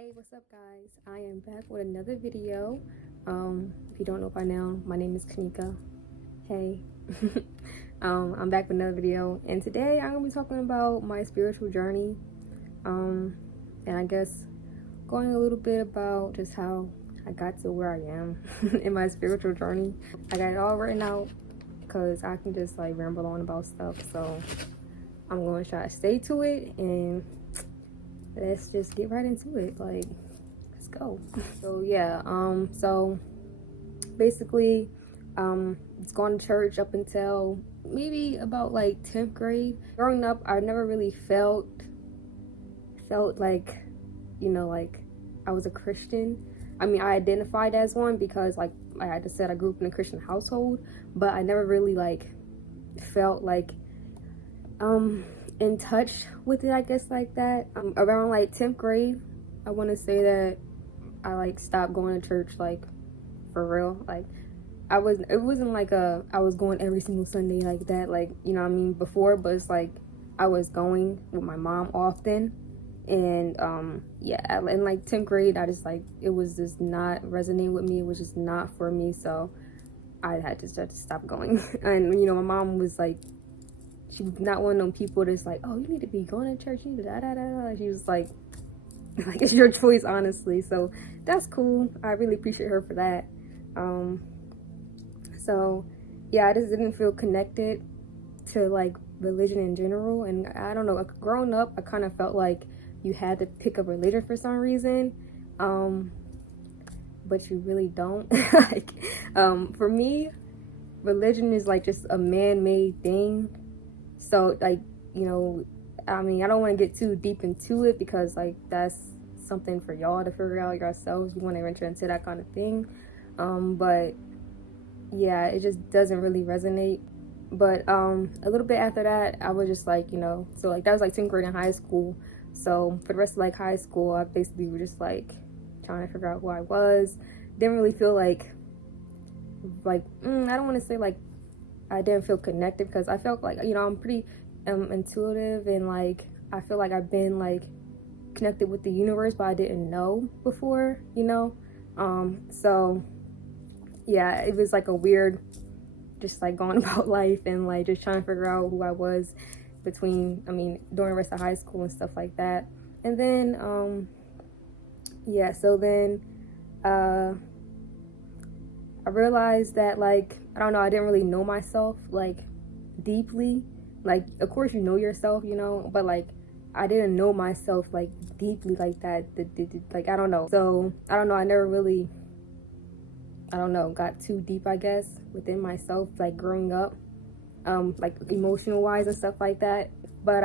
Hey, what's up guys? I am back with another video. If you don't know by now, my name is Kanika. Hey. I'm back with another video, and today I'm gonna be talking about my spiritual journey. And I guess going a little bit about just how I got to where I am in my spiritual journey. I got it all written out because I can just like ramble on about stuff, so I'm gonna try to stay to it, and let's just get right into it. Like, let's go. So yeah, so basically it's going to church up until maybe about like 10th grade. Growing up, I never really felt like, you know, like I was a Christian. I mean, I identified as one because like I just said, I grew up in a Christian household, but I never really like felt like in touch with it, I guess, like that. Around like 10th grade, I want to say that I like stopped going to church, like for real. Like it wasn't like I was going every single Sunday like that, like, you know what I mean, before, but it's like I was going with my mom often. And yeah, in like 10th grade, I just like, it was just not resonating with me. It was just not for me, so I had to stop going. And you know, my mom was like, she's not one of them people that's like, oh, you need to be going to church, you need to da da da da. She was like it's your choice, honestly. So that's cool. I really appreciate her for that. So yeah, I just didn't feel connected to like religion in general. And I don't know, like, growing up, I kind of felt like you had to pick a religion for some reason, but you really don't. Like, for me, religion is like just a man-made thing. So like, you know, I mean, I don't want to get too deep into it because like that's something for y'all to figure out yourselves. You want to venture into that kind of thing. But yeah, it just doesn't really resonate. But a little bit after that, I was just like, you know, so like that was like 10th grade in high school. So for the rest of like high school, I basically was just like trying to figure out who I was. Didn't really feel like I don't want to say like I didn't feel connected, because I felt like, you know, I'm pretty intuitive, and like I feel like I've been like connected with the universe, but I didn't know before, you know. So yeah, it was like a weird, just like going about life and like just trying to figure out who I was during the rest of high school and stuff like that. And then yeah, so then I realized that, like, I don't know, I didn't really know myself like deeply. Like, of course you know yourself, you know, but like I didn't know myself like deeply like that. Like, I don't know. So I don't know, I never really, I don't know, got too deep, I guess, within myself, like growing up, like emotional wise and stuff like that. But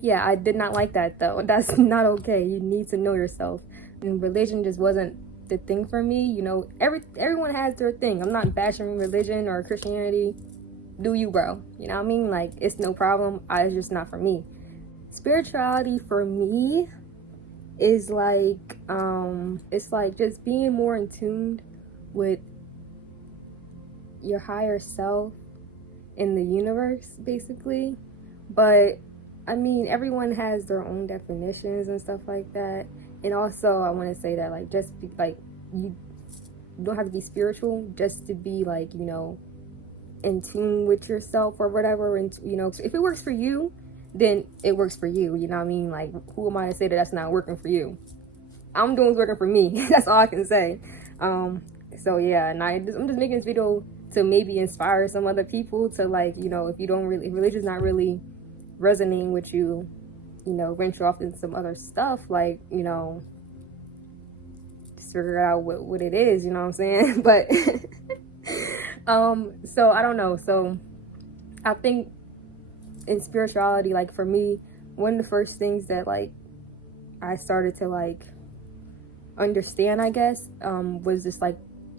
yeah, I did not like that though. That's not okay. You need to know yourself. And religion just wasn't the thing for me. You know, everyone has their thing. I'm not bashing religion or Christianity. Do you, bro? You know what I mean? Like, it's no problem. It's just not for me. Spirituality for me is like it's like just being more in tune with your higher self in the universe, basically. But I mean, everyone has their own definitions and stuff like that. And also, I want to say that, like, just be, like, you don't have to be spiritual just to be, like, you know, in tune with yourself or whatever. And, you know, if it works for you, then it works for you. You know what I mean? Like, who am I to say that that's not working for you? I'm doing what's working for me. That's all I can say. So yeah, and I'm just making this video to maybe inspire some other people to, like, you know, if religion's not really resonating with you, you know, venture off into some other stuff, like, you know, just figure out what it is, you know what I'm saying? But so I don't know. So I think in spirituality, like, for me, one of the first things that like I started to like understand, I guess, was just like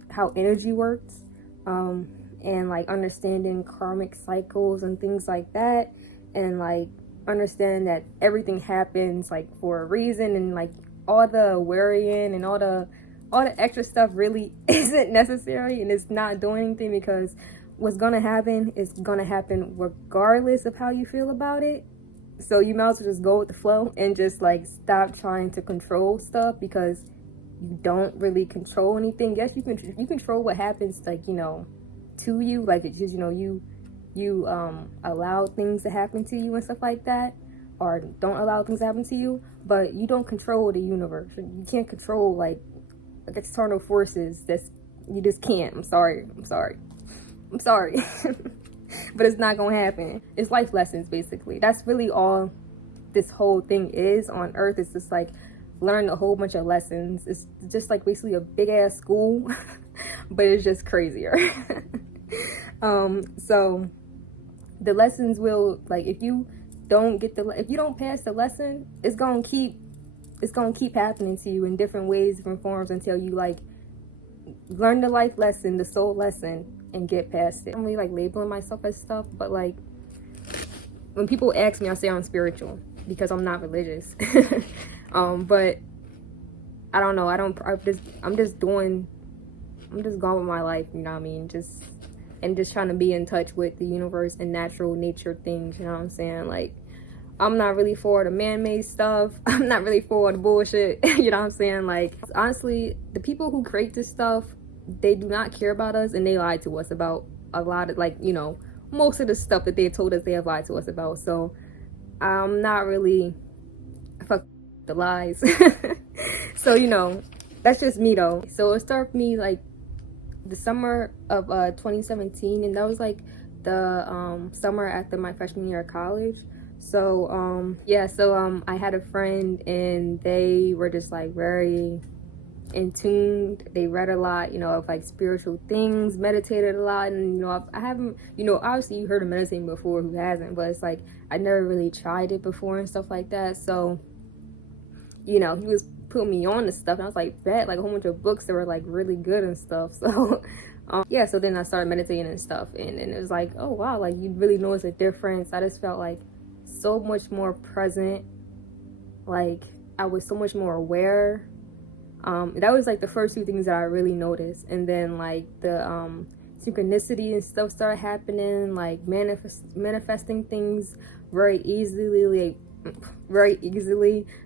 how energy works, and like understanding karmic cycles and things like that, and like understand that everything happens like for a reason, and like all the worrying and all the extra stuff really isn't necessary, and it's not doing anything, because what's gonna happen is gonna happen regardless of how you feel about it. So you might as well just go with the flow and just like stop trying to control stuff, because you don't really control anything. Yes, you control what happens, like, you know, to you, like it's just, you know, you allow things to happen to you and stuff like that, or don't allow things to happen to you, but you don't control the universe. You can't control like external forces. That's, you just can't. I'm sorry but it's not gonna happen. It's life lessons, basically. That's really all this whole thing is on earth. It's just like learn a whole bunch of lessons. It's just like basically a big ass school but it's just crazier. So the lessons will, like, if you don't pass the lesson, it's gonna keep happening to you in different ways, different forms, until you like learn the life lesson, the soul lesson, and get past it. I'm really like labeling myself as stuff, but like when people ask me, I say I'm spiritual because I'm not religious. But I don't know. I'm just going with my life, you know what I mean? Just trying to be in touch with the universe and natural nature things, you know what I'm saying? Like, I'm not really for the man-made stuff. I'm not really for the bullshit, you know what I'm saying? Like, honestly, the people who create this stuff, they do not care about us, and they lie to us about a lot of, like, you know, most of the stuff that they told us they have lied to us about. So I'm not really fuck the lies. So, you know, that's just me though. So it started me like the summer of 2017, and that was like the summer after my freshman year of college. So yeah, so I had a friend, and they were just like very in tune. They read a lot, you know, of like spiritual things, meditated a lot, and you know, I haven't, you know, obviously you heard of meditating before, who hasn't? But it's like I never really tried it before and stuff like that. So, you know, he was putting me on to stuff, and I was like, bet, like a whole bunch of books that were like really good and stuff. So yeah, so then I started meditating and stuff, and it was like, oh wow, like you really notice a difference. I just felt like so much more present, like I was so much more aware. That was like the first two things that I really noticed, and then like the synchronicity and stuff started happening, like manifesting things very easily,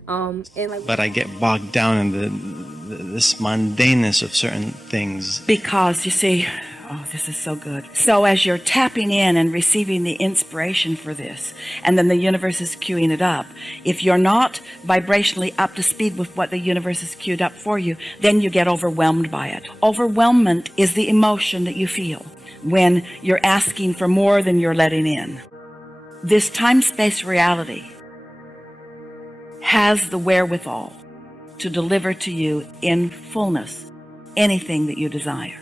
and like, but I get bogged down in this mundaneness of certain things. Because you see, oh, this is so good. So as you're tapping in and receiving the inspiration for this, and then the universe is queuing it up, if you're not vibrationally up to speed with what the universe has queued up for you, then you get overwhelmed by it. Overwhelmment is the emotion that you feel when you're asking for more than you're letting in. This time-space reality has the wherewithal to deliver to you in fullness anything that you desire.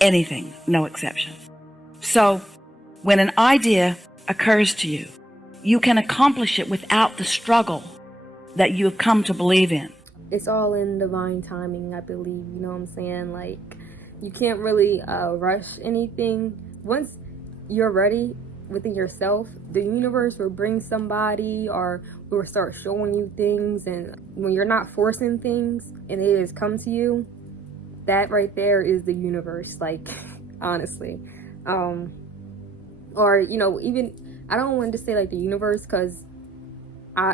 Anything, no exceptions. So when an idea occurs to you, you can accomplish it without the struggle that you have come to believe in. It's all in divine timing, I believe, you know what I'm saying? Like, you can't really rush anything. Once you're ready within yourself, the universe will bring somebody, or will start showing you things. And when you're not forcing things and they just come to you, that right there is the universe, like, honestly. Or, you know, even, I don't want to say like the universe, because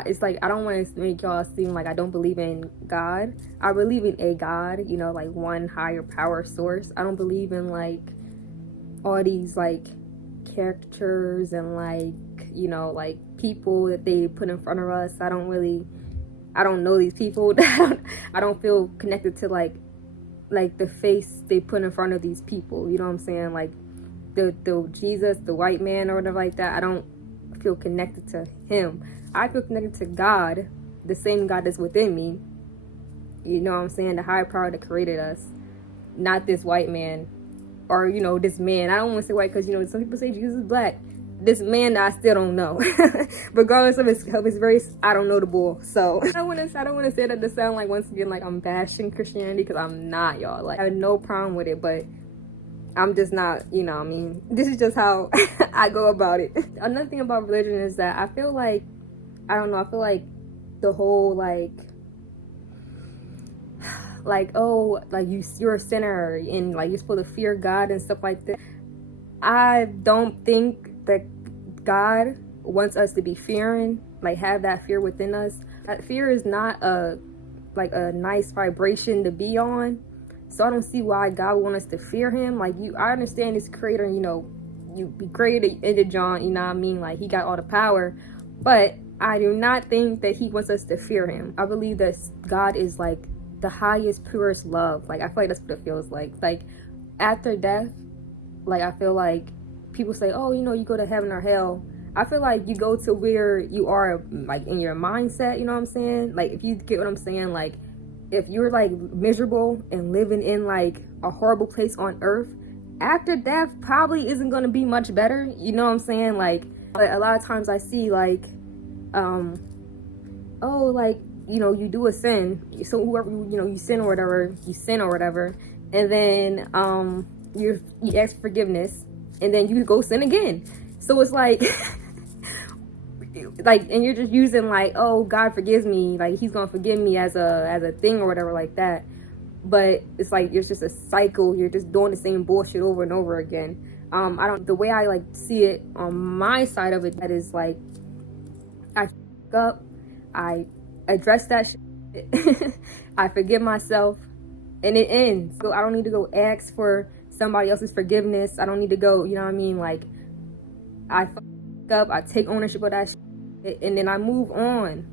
it's like, I don't want to make y'all seem like I don't believe in God. I believe in a God, you know, like one higher power source. I don't believe in like all these like caricatures and like, you know, like people that they put in front of us. I don't know these people. I don't feel connected to like the face they put in front of these people, you know what I'm saying? Like the Jesus, the white man or whatever like that. I don't feel connected to him. I feel connected to God, the same God that's within me, you know what I'm saying? The higher power that created us, not this white man, or, you know, this man. I don't want to say white because, you know, some people say Jesus is black. This man that I still don't know. Regardless of his race, I don't know the bull. So I don't want to say that to sound like, once again, like I'm bashing Christianity, because I'm not, y'all. Like, I have no problem with it, but I'm just not, you know, I mean, this is just how I go about it. Another thing about religion is that I feel like, I don't know, I feel like the whole like, oh, like you're a sinner and like you're supposed to fear God and stuff like that. I don't think that God wants us to be fearing, like have that fear within us. That fear is not a nice vibration to be on. So I don't see why God wants us to fear him. Like, I understand his creator, he created into John, you know what I mean? Like, he got all the power. But I do not think that he wants us to fear him. I believe that God is like the highest, purest love. Like, I feel like that's what it feels like. Like, after death, like, I feel like people say, oh, you go to heaven or hell. I feel like you go to where you are, like, in your mindset, you know what I'm saying? Like, if you get what I'm saying, like, if you're, like, miserable and living in, like, a horrible place on earth, after death probably isn't going to be much better, you know what I'm saying? Like, a lot of times I see, like, oh, like, you do a sin, so whoever, you sin or whatever, and then, you ask forgiveness, and then you go sin again. So it's like, like, and you're just using like, oh, God forgives me, like he's gonna forgive me as a thing or whatever like that. But it's like, it's just a cycle. You're just doing the same bullshit over and over again. The way I like see it on my side of it, that is like, I fuck up, I address that shit, I forgive myself, and it ends. So I don't need to go ask for somebody else's forgiveness. I don't need to go, you know what I mean? Like, I fuck up, I take ownership of that shit, and then I move on.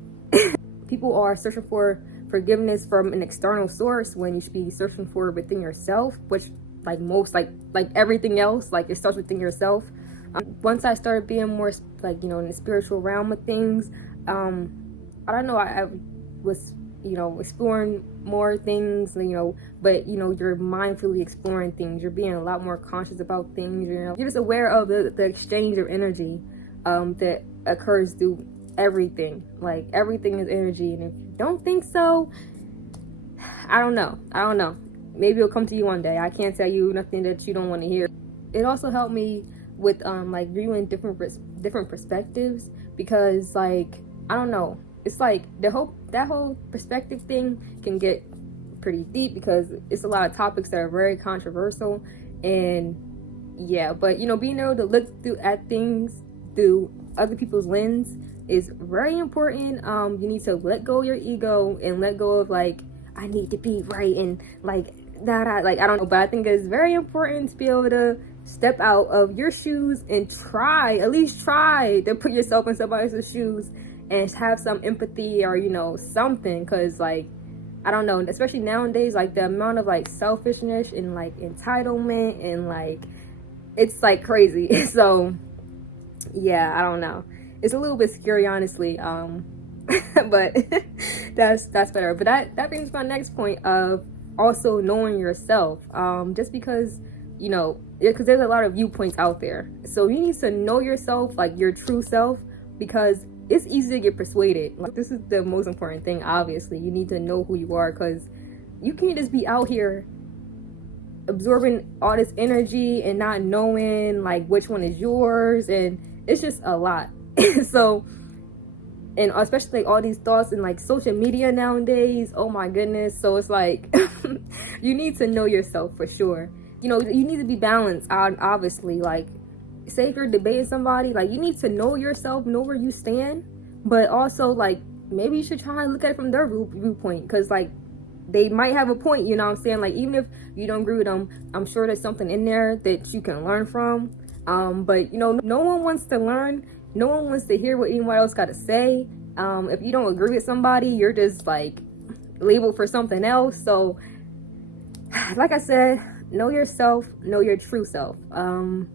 People are searching for forgiveness from an external source when you should be searching for it within yourself, which like most, like everything else, like it starts within yourself. Once I started being more like, in the spiritual realm of things, I don't know, I was, exploring more things, but you're mindfully exploring things. You're being a lot more conscious about things. You're just aware of the exchange of energy that occurs through everything. Like, everything is energy, and if you don't think so, I don't know. Maybe it'll come to you one day. I can't tell you nothing that you don't want to hear. It also helped me with like viewing different perspectives, because like, I don't know, it's like that whole perspective thing can get pretty deep, because it's a lot of topics that are very controversial. And yeah, but being able to look at things through other people's lens is very important. You need to let go of your ego and let go of like, I need to be right, and like that, I don't know, but I think it's very important to be able to step out of your shoes and at least try to put yourself in somebody else's shoes and have some empathy, or something. Because like, I don't know, especially nowadays, like the amount of like selfishness and like entitlement, and like, it's like crazy. So yeah, I don't know, it's a little bit scary, honestly, but that's better. But that brings me to my next point of also knowing yourself, just because because there's a lot of viewpoints out there, so you need to know yourself, like your true self, because it's easy to get persuaded. Like, this is the most important thing. Obviously, you need to know who you are, because you can't just be out here absorbing all this energy and not knowing like which one is yours, and it's just a lot. So, and especially like all these thoughts and like social media nowadays, oh my goodness. So it's like, you need to know yourself for sure. You need to be balanced, obviously. Like, say if you're debating somebody, like, you need to know yourself, know where you stand, but also like, maybe you should try to look at it from their viewpoint, because like, they might have a point, you know what I'm saying? Like, even if you don't agree with them, I'm sure there's something in there that you can learn from. But no one wants to learn. No one wants to hear what anyone else got to say. If you don't agree with somebody, you're just like labeled for something else. So like I said, know yourself, know your true self. And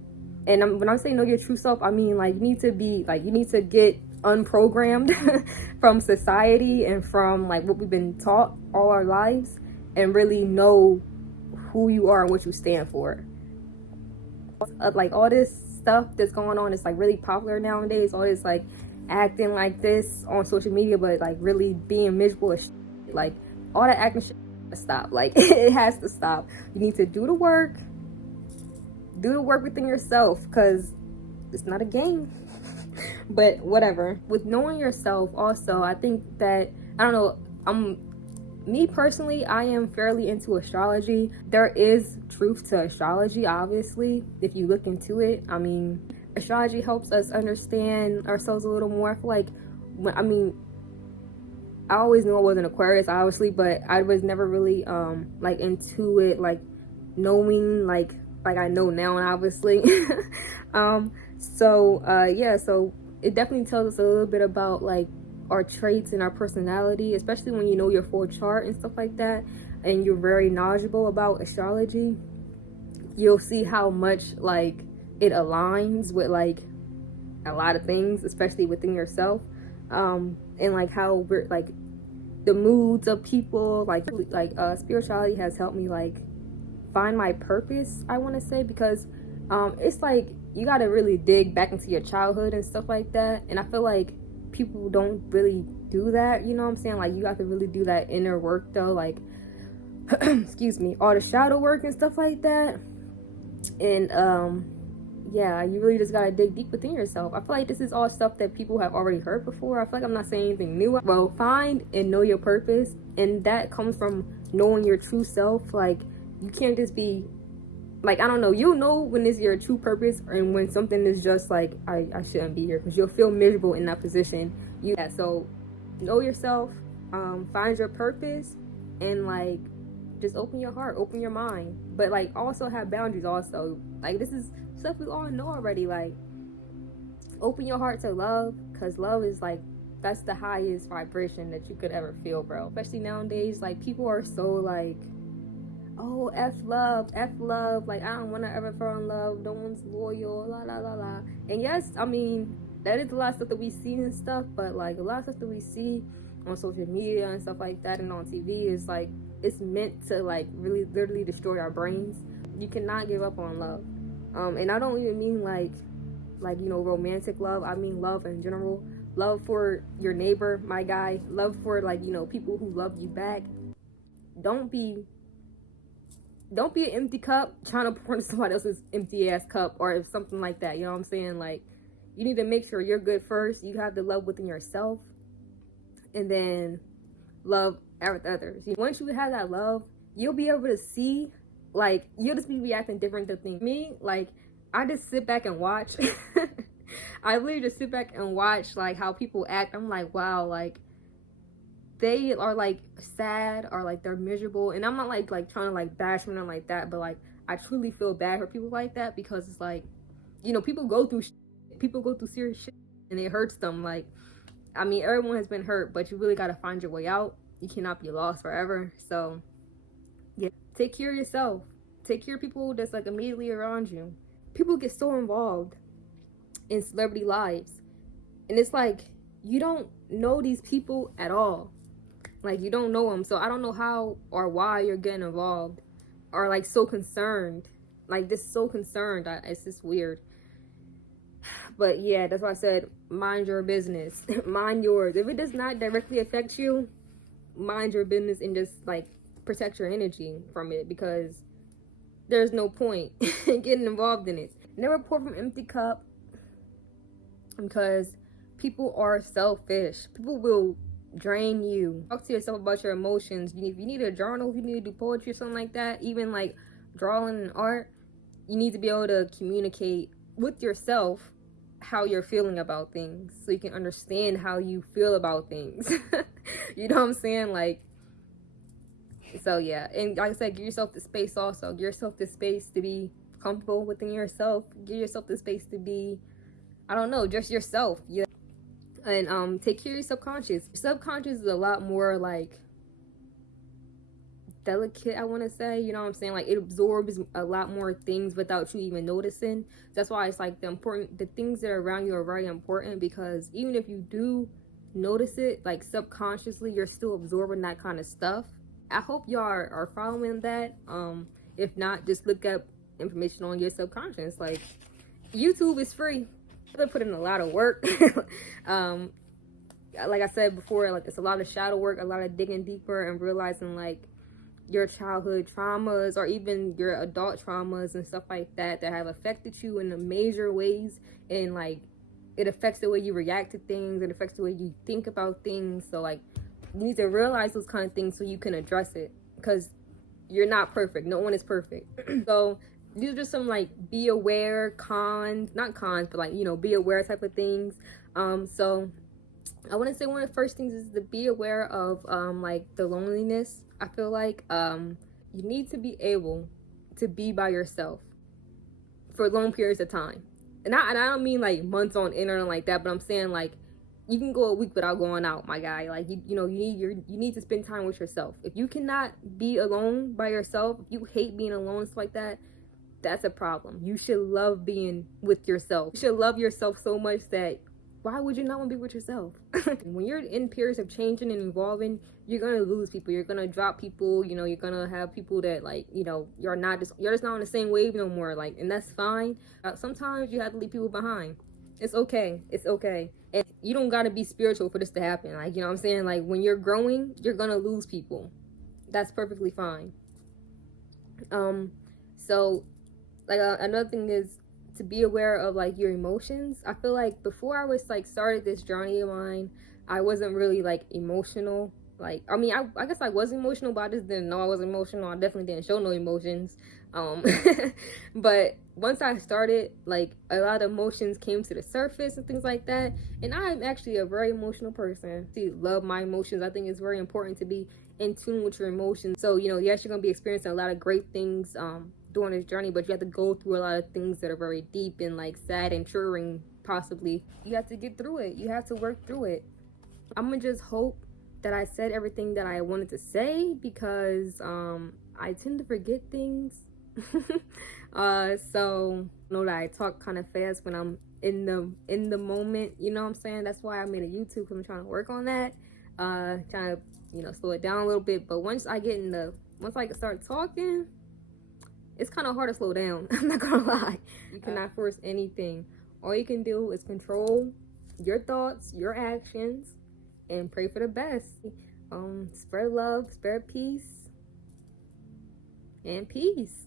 when I say know your true self, I mean like, you need to get unprogrammed from society and from like what we've been taught all our lives, and really know who you are and what you stand for. Like, all this stuff that's going on is like really popular nowadays, all this like acting like this on social media, but like really being miserable as shit. Like, all that acting shit has to stop. Like, it has to stop. You need to do the work within yourself, because it's not a game. But whatever. With knowing yourself also, I think that, I don't know, me personally, I am fairly into astrology. There is truth to astrology, obviously, if you look into it. I mean, astrology helps us understand ourselves a little more. I feel like I always knew I was an Aquarius, obviously, but I was never really like into it, like knowing like I know now, obviously. Yeah, so it definitely tells us a little bit about like our traits and our personality, especially when you know your full chart and stuff like that, and you're very knowledgeable about astrology. You'll see how much like it aligns with like a lot of things, especially within yourself, and like how we're like the moods of people, like spirituality has helped me like find my purpose, I want to say, because it's like you got to really dig back into your childhood and stuff like that, and I feel like people don't really do that, you know what I'm saying? Like you have to really do that inner work though, like excuse me, all the shadow work and stuff like that. And yeah, you really just gotta dig deep within yourself. I feel like this is all stuff that people have already heard before. I feel like I'm not saying anything new. Well, find and know your purpose, and that comes from knowing your true self. Like you can't just be like, I don't know, you'll know when it's your true purpose and when something is just like I shouldn't be here, because you'll feel miserable in that position. So know yourself, find your purpose, and like just open your heart, open your mind, but like also have boundaries also. Like this is stuff we all know already. Like open your heart to love, because love is like, that's the highest vibration that you could ever feel, bro. Especially nowadays, like people are so like, oh, F love, like I don't want to ever fall in love, no one's loyal, la la la la. And yes, I mean that is a lot of stuff that we see and stuff, but like a lot of stuff that we see on social media and stuff like that and on TV is like, it's meant to like really literally destroy our brains. You cannot give up on love, and I don't even mean like you know, romantic love. I mean love in general. Love for your neighbor, my guy. Love for like, you know, people who love you back. Don't be an empty cup trying to pour into somebody else's empty ass cup, or if something like that, you know what I'm saying? Like you need to make sure you're good first. You have the love within yourself, and then love others. Once you have that love, you'll be able to see, like you'll just be reacting different to things. Me, like I just sit back and watch. I literally just sit back and watch like how people act. I'm like, wow, like they are like sad or like they're miserable, and I'm not like trying to like bash them or like that, but like I truly feel bad for people like that, because it's like, you know, people go through serious shit and it hurts them. Like I mean, everyone has been hurt, but you really got to find your way out. You cannot be lost forever. So yeah, take care of yourself, take care of people that's like immediately around you. People get so involved in celebrity lives, and it's like you don't know these people at all. Like you don't know them, so I don't know how or why you're getting involved or like so concerned, like this so concerned. It's just weird. But yeah, that's why I said mind your business. Mind yours. If it does not directly affect you, mind your business and just like protect your energy from it, because there's no point in getting involved in it. Never pour from an empty cup, because people are selfish. People will drain you. Talk to yourself about your emotions. If you need a journal, if you need to do poetry or something like that, even like drawing and art, you need to be able to communicate with yourself how you're feeling about things, so you can understand how you feel about things. You know what I'm saying? Like, so yeah. And like I said, give yourself the space also. Give yourself the space to be comfortable within yourself. Give yourself the space to be, I don't know, just yourself. Yeah. And take care of your subconscious. Your subconscious is a lot more like delicate, I want to say, you know what I'm saying? Like it absorbs a lot more things without you even noticing. That's why it's like the things that are around you are very important, because even if you do notice it, like subconsciously, you're still absorbing that kind of stuff. I hope y'all are following that. If not, just look up information on your subconscious. Like YouTube is free. They put in a lot of work. Like I said before, like it's a lot of shadow work, a lot of digging deeper and realizing like your childhood traumas or even your adult traumas and stuff like that have affected you in major ways, and like it affects the way you react to things, it affects the way you think about things. So like you need to realize those kind of things so you can address it, because you're not perfect. No one is perfect. So these are just some like be aware cons, not cons, but like, you know, be aware type of things. So I want to say one of the first things is to be aware of like the loneliness. I feel like you need to be able to be by yourself for long periods of time. And I don't mean like months on end or like that, but I'm saying like you can go a week without going out, my guy. Like you know, you need to spend time with yourself. If you cannot be alone by yourself, if you hate being alone, stuff like that, that's a problem. You should love being with yourself. You should love yourself so much that why would you not want to be with yourself? When you're in periods of changing and evolving, you're gonna lose people. You're gonna drop people. You know, you're gonna have people that like, you know, you're just not on the same wave no more. Like, and that's fine. Sometimes you have to leave people behind. It's okay. It's okay. And you don't gotta be spiritual for this to happen. Like, you know what I'm saying? Like, when you're growing, you're gonna lose people. That's perfectly fine. So like another thing is to be aware of like your emotions. I feel like before I was like started this journey of mine, I wasn't really like emotional. Like, I mean, I guess I was emotional, but I just didn't know I was emotional. I definitely didn't show no emotions. But once I started, like, a lot of emotions came to the surface and things like that. And I'm actually a very emotional person. I love my emotions. I think it's very important to be in tune with your emotions. So, you know, yes, you're gonna be experiencing a lot of great things during this journey, but you have to go through a lot of things that are very deep and like sad and triggering possibly. You have to get through it. You have to work through it. I'm gonna just hope that I said everything that I wanted to say, because I tend to forget things. So know that I talk kind of fast when I'm in the moment, you know what I'm saying? That's why I made a YouTube, because I'm trying to work on that, trying to, you know, slow it down a little bit. But once I start talking, it's kind of hard to slow down. I'm not gonna lie. You cannot force anything. All you can do is control your thoughts, your actions, and pray for the best. Spread love, spread peace, and peace.